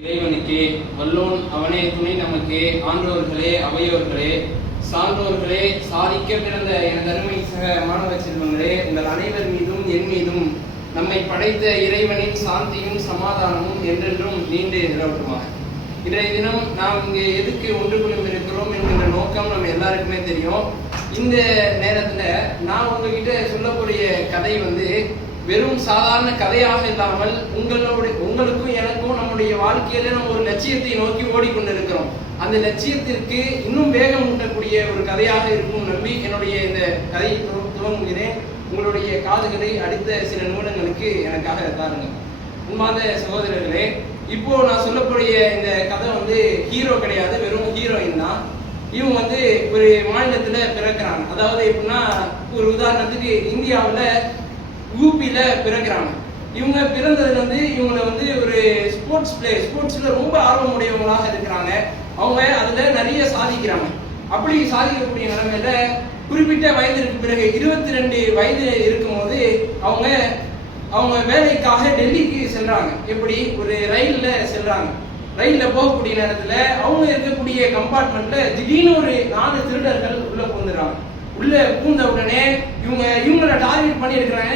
இறைவனுக்கே வல்லோன் அவனே துணை நமக்கே ஆன்றோர்களே அவையோர்களே. சான்றோர்களே சாதிக்க பிறந்த எனது அருமை சக மாணவ செல்வங்களே உங்கள் அனைவர் மீதும் என் மீதும் நம்மை படைத்த இறைவனின் சாந்தியும் சமாதானமும் என்றென்றும் நீண்டு நிலவட்டுமாக. இன்றைய தினம் நாம் இங்கே எதுக்கு ஒன்று குழும் இருக்கிறோம் என்கின்ற நோக்கம் நம்ம எல்லாருக்குமே தெரியும். இந்த நேரத்துல நான் உங்ககிட்ட சொல்லக்கூடிய கதை வந்து வெறும் சாதாரண கதையாக இல்லாமல் உங்களோட உங்களுக்கும் எனக்கும் நம்முடைய வாழ்க்கையில நம்ம ஒரு லட்சியத்தை நோக்கி ஓடிக்கொண்டிருக்கிறோம். அந்த லட்சியத்திற்கு இன்னும் வேகம் ஊட்டக்கூடிய ஒரு கதையாக இருக்கும் நம்பி என்னுடைய இந்த கதையை துவங்குகிறேன். உங்களுடைய காதுகளை அடுத்த சில நிமிடங்களுக்கு எனக்காக தாருங்க உண்மாத சகோதரர்களே இப்போ நான் சொல்லக்கூடிய இந்த கதை வந்து ஹீரோ கிடையாது வெறும் ஹீரோயின் தான். இவங்க வந்து ஒரு மாநிலத்துல பிறக்கிறாங்க. அதாவது எப்படின்னா ஒரு உதாரணத்துக்கு இந்தியாவில் யூபியில பிறக்கிறாங்க. இவங்க பிறந்ததுல வந்து இவங்களை வந்து ஒரு ஸ்போர்ட்ஸ் பிளே ஸ்போர்ட்ஸ்ல ரொம்ப ஆர்வம் உடையவங்களாக இருக்கிறாங்க. அவங்க அதுல நிறைய சாதிக்கிறாங்க. அப்படி சாதிக்கக்கூடிய நிலைமையில குறிப்பிட்ட வயதிற்கு பிறகு இருபத்தி ரெண்டு வயது இருக்கும்போது அவங்க அவங்க வேலைக்காக டெல்லிக்கு செல்றாங்க. எப்படி? ஒரு ரயில்ல செல்றாங்க. ரயில்ல போகக்கூடிய நேரத்துல அவங்க இருக்கக்கூடிய கம்பார்ட்மெண்ட்ல திடீர்னு ஒரு நாலு திருடர்கள் உள்ள புகுந்துடுறாங்க. உள்ள பூந்த உடனே இவங்க இவங்கள டார்கெட் பண்ணி எடுக்கிறாங்க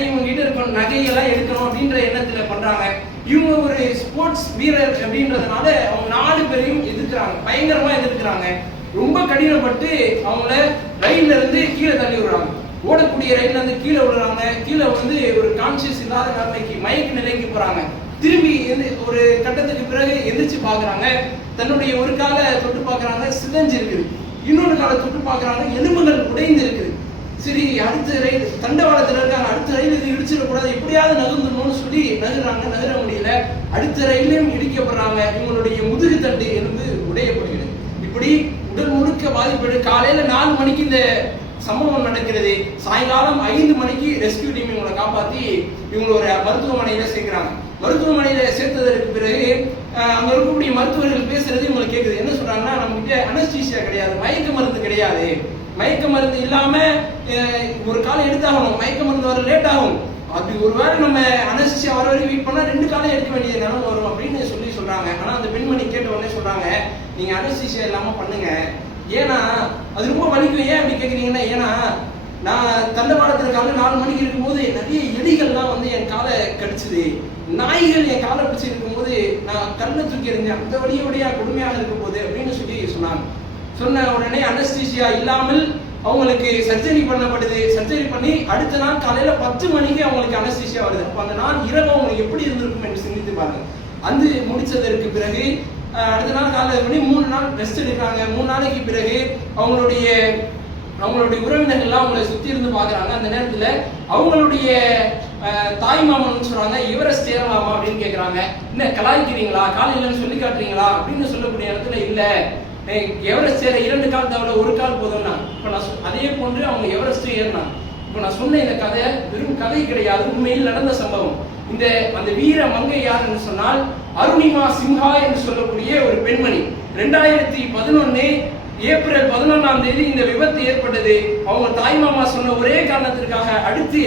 நகையெல்லாம் எடுக்கணும் அப்படின்ற எண்ணத்துல பண்றாங்க. இவங்க ஒரு ஸ்போர்ட்ஸ் வீரர் அப்படின்றதுனால அவங்க நாலு பேரையும் எதிர்க்கிறாங்க. பயங்கரமா எதிர்க்கிறாங்க. ரொம்ப கடினப்பட்டு அவங்கள ரயில்ல இருந்து கீழே தள்ளி விடுறாங்க. ஓடக்கூடிய ரயில்ல இருந்து கீழே விடுறாங்க. கீழே வந்து ஒரு கான்சியஸ் இல்லாத நிலைமைக்கு மயக்க நிலைக்கு போறாங்க. திரும்பி ஒரு கட்டத்துக்கு பிறகு எந்திரிச்சு பாக்குறாங்க. தன்னுடைய ஒரு கால தொட்டு பாக்குறாங்க. சிதஞ்சு இருக்குது இன்னொரு கால தொட்டு பாக்குறாங்க. எலும்புகள் உடைந்து இருக்குது. சரி அடுத்த ரயில் தண்டவாளத்தில் இருக்காங்க. அடுத்த ரயில் இது இடிச்சிடக்கூடாது. எப்படியாவது நகர்ந்துடணும்னு சொல்லி நகர்றாங்க. நகர முடியல. அடுத்த ரயிலையும் இடிக்கப்படுறாங்க. இவங்களுடைய முதுகு தண்டு இருந்து உடையப்படுகிறது இப்படி உடல் முழுக்க பாதிப்படு காலையில நாலு மணிக்கு இந்த சம்பவம் நடக்கிறது. சாயங்காலம் ஐந்து மணிக்கு ரெஸ்கியூ டீம் இவங்களை காப்பாத்தி இவங்களை ஒரு மருத்துவமனையில சேர்க்கிறாங்க. மருத்துவமனையில சேர்த்ததற்கு பிறகு அங்க இருக்கக்கூடிய மருத்துவர்கள் பேசுறது இவங்களுக்கு கேக்குது. என்ன சொல்றாங்கன்னா நம்ம கிட்ட அனஸ்டீசியா கிடையாது. மயக்க மருந்து கிடையாது. மயக்க மருந்து இல்லாம ஒரு காலம் எடுத்தாகணும். மயக்க மருந்து வர லேட் ஆகும். அப்படி ஒருவேளை நம்ம அனஸ்டியா வர வரைக்கும் வெயிட் பண்ணா ரெண்டு காலம் எடுக்க வேண்டிய நிலம் வரும் அப்படின்னு சொல்லி சொல்றாங்க. ஆனா அந்த பெண்மணி கேட்ட உடனே சொல்றாங்க நீங்க அனசிசியா இல்லாம பண்ணுங்க. ஏன்னா அது ரொம்ப வலிக்கும். ஏன் அப்படி கேக்குறீங்கன்னா ஏன்னா நான் தண்டவாளத்துல காலையில் நாலு மணிக்கு இருக்கும்போது நிறைய எலிகள்லாம் வந்து என் காலை கடிச்சுது. நாய்கள் என் காலை பிடிச்சி இருக்கும்போது நான் கல்லை தூக்கி எறிஞ்சேன். அந்த வழியோடைய கொடுமையாக இருக்கும் போது அப்படின்னு சொல்லி சொன்னாங்க. சொன்ன உடனே அனஸ்தீசியா இல்லாமல் அவங்களுக்கு சர்ஜரி பண்ணப்படுது சர்ஜரி பண்ணி அடுத்த நாள் காலையில பத்து மணிக்கு அவங்களுக்கு அனஸ்தீசியா வருது. அப்போ அந்த நாள் இரவு அவங்களுக்கு எப்படி இருந்திருக்கும் என்று சிந்தித்து பாருங்க அந்த முடிச்சதற்கு பிறகு அடுத்த நாள் காலையில் பண்ணி மூணு நாள் ரெஸ்ட் எடுக்கிறாங்க. மூணு நாளைக்கு பிறகு அவங்களுடைய அவங்களுடைய உறவினர்கள்லாம் அவங்களை சுத்தி இருந்து பாக்குறாங்க அந்த நேரத்துல அவங்களுடைய தாய் மாமன் சொல்றாங்க இவரை சேரலாமா? அப்படின்னு கேக்குறாங்க. என்ன கலாய்க்கிறீங்களா? கால் சொல்லி காட்டுறீங்களா? அப்படின்னு சொல்லக்கூடிய இடத்துல இல்ல. எவரெஸ்ட் ஏற இரண்டு கால் தவிர ஒரு கால் போதும்னா இப்ப நான் சொ- அதே போன்று அவங்க எவரெஸ்ட் ஏறினாங்க இப்ப நான் சொன்ன இந்த கதை வெறும் கதை கிடையாது உண்மையில் நடந்த சம்பவம். இந்த அந்த வீர மங்கை யாருன்னு சொன்னால் அருணிமா சிம்ஹா என்று சொல்லக்கூடிய ஒரு பெண்மணி. ரெண்டாயிரத்தி பதினொன்னு ஏப்ரல் பதினொன்றாம் தேதி இந்த விபத்து ஏற்பட்டது. அவங்க தாய் மாமா சொன்ன ஒரே காரணத்திற்காக அடுத்து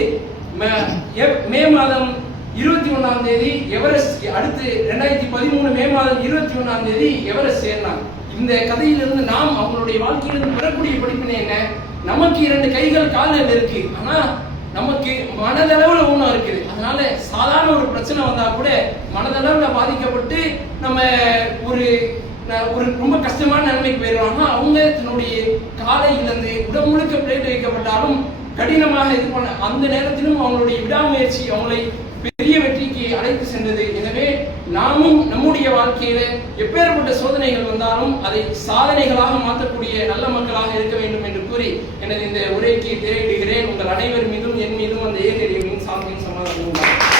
ம- மே மாதம் இருபத்தி ஒன்றாம் தேதி எவரெஸ்ட் அடுத்து ரெண்டாயிரத்தி பதிமூணு மே மாதம் இருபத்தி ஒன்றாம் தேதி எவரெஸ்ட் சேர்ந்தாங்க இந்த கதையிலிருந்து நாம் அவங்களுடைய வாழ்க்கையிலிருந்து பெறக்கூடிய படிப்பினை என்ன? நமக்கு இரண்டு கைகள் காலில் இருக்கு? ஆனா நமக்கு மனதளவுல ஒண்ணும் இருக்குது. அதனால சாதாரண ஒரு பிரச்சனை வந்தா கூட மனதளவுல பாதிக்கப்பட்டு நம்ம ஒரு ஒரு ரொம்ப கஷ்டமான நிலைமைக்கு போயிடுவாங்க அவங்க தன்னுடைய காலை இழந்து உடல் முழுக்க பிளேட் வைக்கப்பட்டாலும் கடினமாக இது பண்ண அந்த நேரத்திலும் அவங்களுடைய விடாமுயற்சி அவங்களை பெரிய வெற்றிக்கு அழைத்து சென்றது. எனவே நாமும் நம்முடைய வாழ்க்கையில எப்பேற்பட்ட சோதனைகள் வந்தாலும் அதை சாதனைகளாக மாற்றக்கூடிய நல்ல மக்களாக இருக்க வேண்டும் என்று கூறி எனது இந்த உரைக்கு திரையிடுகிறேன். உங்கள் அனைவர் மீதும் என் மீதும் அந்த ஏகரியின் சாந்தியும் சமாதானம்